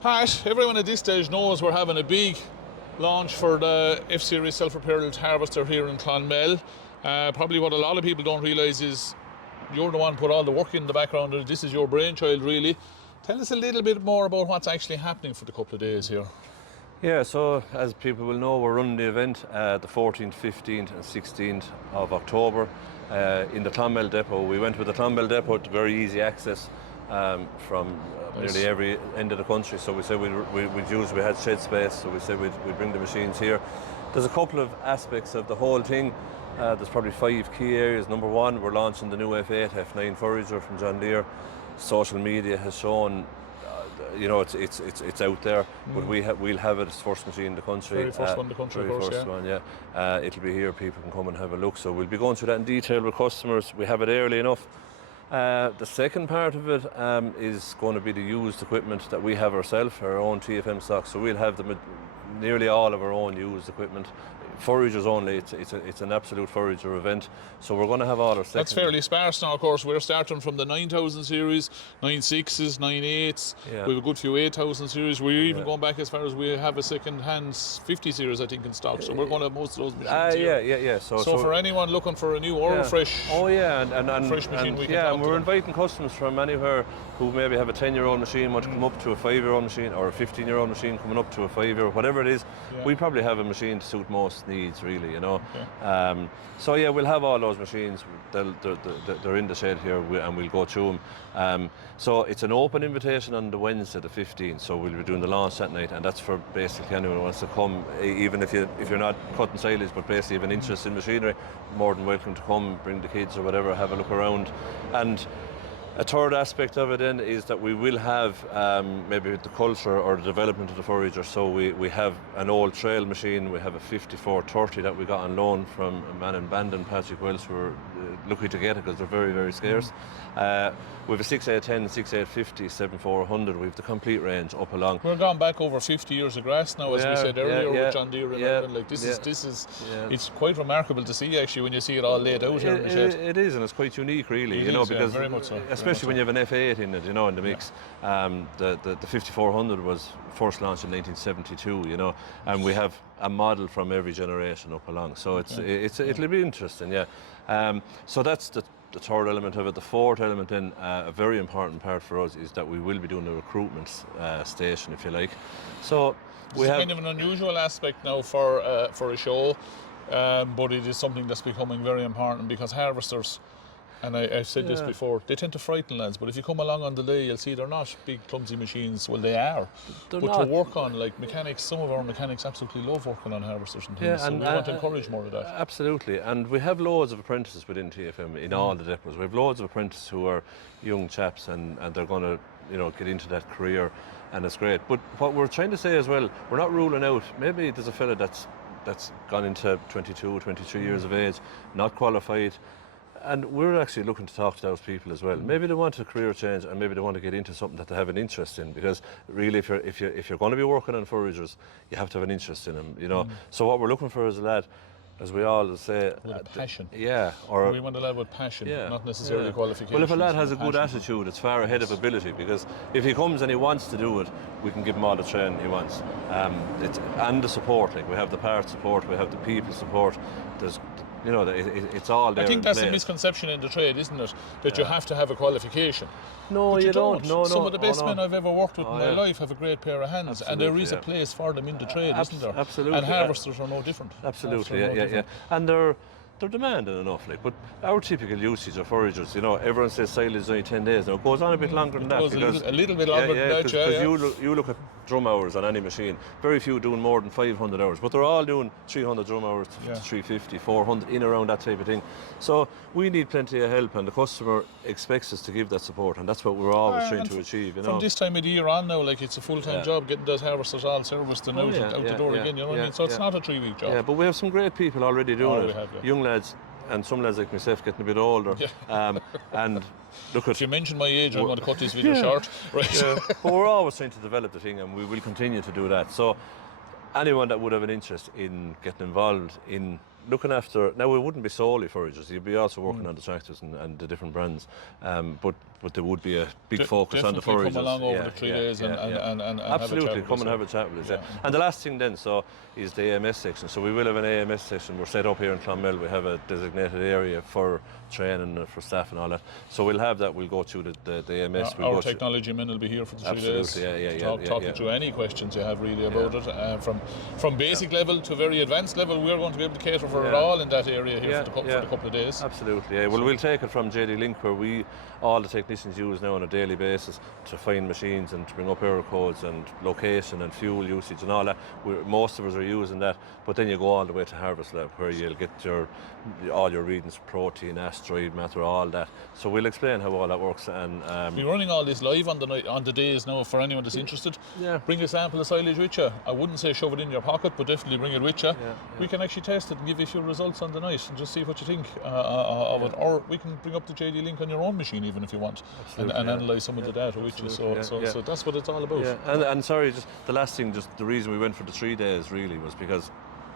Pat, everyone at this stage knows we're having a big launch for the F-Series self-propelled harvester here in Clonmel. Probably what a lot of people don't realise is you're the one who put all the work in the background. This is your brainchild, really. Tell us a little bit more about what's actually happening for the couple of days here. Yeah, so as people will know, we're running the event the 14th, 15th and 16th of October in the Clonmel depot. We went with the Clonmel depot to very easy access from nearly every end of the country. So we said we had shed space, so we said we'd bring the machines here. There's a couple of aspects of the whole thing. There's probably 5 key areas. Number one, we're launching the new F8, F9 forager from John Deere. Social media has shown, it's out there, but we'll have it as first machine in the country. Very first one in the country, of course, first one, yeah. It'll be here, people can come and have a look. So we'll be going through that in detail with customers. We have it early enough. The second part of it is going to be the used equipment that we have ourselves, our own TFM stock. So we'll have nearly all of our own used equipment. Foragers only, it's an absolute forager event. So we're going to have all our second. That's fairly sparse now, of course. We're starting from the 9000 series, 96s, 98s. Yeah. We have a good few 8000 series. We're even going back as far as we have a second-hand 50 series, I think, in stock. So we're going to have most of those machines here. Yeah. So for anyone looking for a new or a fresh, fresh machine, we can talk and to we're them. inviting customers from anywhere who maybe have a 10-year-old machine, want to come up to a 5-year-old machine, or a 15-year-old machine coming up to a 5-year, whatever it is. Yeah. We probably have a machine to suit most needs, really, you know. Okay. So yeah, we'll have all those machines. They're in the shed here, and we'll go through them. So it's an open invitation on the Wednesday, the 15th. So we'll be doing the launch that night, and that's for basically anyone who wants to come, even if you're not cutting silage, but basically have an interest in machinery, more than welcome to come, bring the kids or whatever, have a look around. And a third aspect of it then is that we will have maybe the culture or the development of the forager. So we have an old trail machine. We have a 5430 that we got on loan from a man in Bandon, Patrick Wells. We're lucky to get it because they're very, very scarce. We have a 6810, 6850, 7400. We have the complete range up along. We're gone back over 50 years of grass now, as we said earlier, with John Deere and everything. Like this is it's quite remarkable to see actually when you see it all laid out here in the shed. It is, and it's quite unique, really. Because very much so. Especially when you have an F8 in it, in the mix. The 5400 was first launched in 1972, and we have a model from every generation up along. So it'll be interesting, yeah. So that's the third element of it. The fourth element then, a very important part for us, is that we will be doing a recruitment station, if you like. So it's kind of an unusual aspect now for a show, but it is something that's becoming very important because harvesters, and I've said this before, they tend to frighten lads, but if you come along on the day, you'll see they're not big clumsy machines. Well, they are, but to work on, like mechanics, some of our mechanics absolutely love working on harvesters and things, so we want to encourage more of that. Absolutely, and we have loads of apprentices within TFM in all the depots. We have loads of apprentices who are young chaps, and they're going to get into that career, and it's great. But what we're trying to say as well, we're not ruling out, maybe there's a fella that's gone into 22, 23 years of age, not qualified, and we're actually looking to talk to those people as well. Maybe they want a career change, and maybe they want to get into something that they have an interest in. Because really, if you're going to be working on foragers, you have to have an interest in them. So what we're looking for is a lad, as we all say, with passion. Yeah, or we want a lad with passion, not necessarily qualifications. Well, if a lad has a good attitude, it's far ahead of ability. Because if he comes and he wants to do it, we can give him all the training he wants. And the support, like we have the parts support, we have the people support. There's it's all there. I think that's a misconception in the trade, isn't it? That you have to have a qualification. No, but you don't. No. Some of the best men I've ever worked with in my life have a great pair of hands, and there is a place for them in the trade, isn't there? Absolutely. And harvesters are no different. Absolutely, yeah. And they're demanding enough, like. But our typical usage of foragers, everyone says silage is only 10 days. Now it goes on a bit longer than that. It goes a little bit longer than that, because you look at drum hours on any machine, very few doing more than 500 hours, but they're all doing 300 drum hours to 350, 400, in around that type of thing. So we need plenty of help, and the customer expects us to give that support, and that's what we're always trying to achieve. From this time of the year on now, like it's a full-time job getting those harvesters all serviced and out the door again, what I mean? So it's not a 3-week job. Yeah, but we have some great people already doing it. Young lads, and some lads like myself getting a bit older. And look at. If you mention my age, I'm going to cut this video short. Right. But we're always trying to develop the thing, and we will continue to do that. So anyone that would have an interest in getting involved in looking after, now it wouldn't be solely foragers, you'd be also working on the tractors and the different brands, but there would be a big focus on the foragers. Come along over the 3 days and absolutely, have a chat with us, come and have a chat with us. And the last thing then, so, is the AMS section. So we will have an AMS section. We're set up here in Clonmel. We have a designated area for training and for staff and all that. So we'll have that. We'll go through the AMS. We'll our technology men will be here for the 3 days. Talking through any questions you have really about it. From basic level to very advanced level, we're going to be able to cater for it all in that area here for the couple of days. Absolutely. Yeah. Well, we'll take it from JD Link, where all the technicians use now on a daily basis to find machines and to bring up error codes and location and fuel usage and all that. Most of us are using that, but then you go all the way to Harvest Lab, where you'll get all your readings, protein, asteroid matter, all that. So we'll explain how all that works. And we're running all this live on the days now for anyone that's interested. Bring a sample of silage with you. I wouldn't say shove it in your pocket, but definitely bring it with you. We can actually test it and give you a few results on the night and just see what you think of it. Or we can bring up the JD Link on your own machine even if you want, and analyse some of the data with you. So that's what it's all about. And sorry, just the last thing, just the reason we went for the 3 days really was because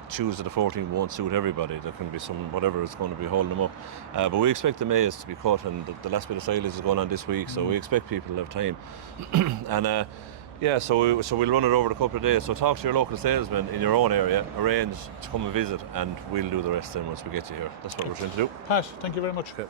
Tuesday the 14th won't suit everybody. There can be some whatever is going to be holding them up, but we expect the maize to be cut, and the last bit of silage is going on this week, so we expect people to have time. And so we'll run it over a couple of days. So talk to your local salesman in your own area, arrange to come and visit, and we'll do the rest then once we get you here. That's what we're trying to do. Pat, thank you very much. Okay.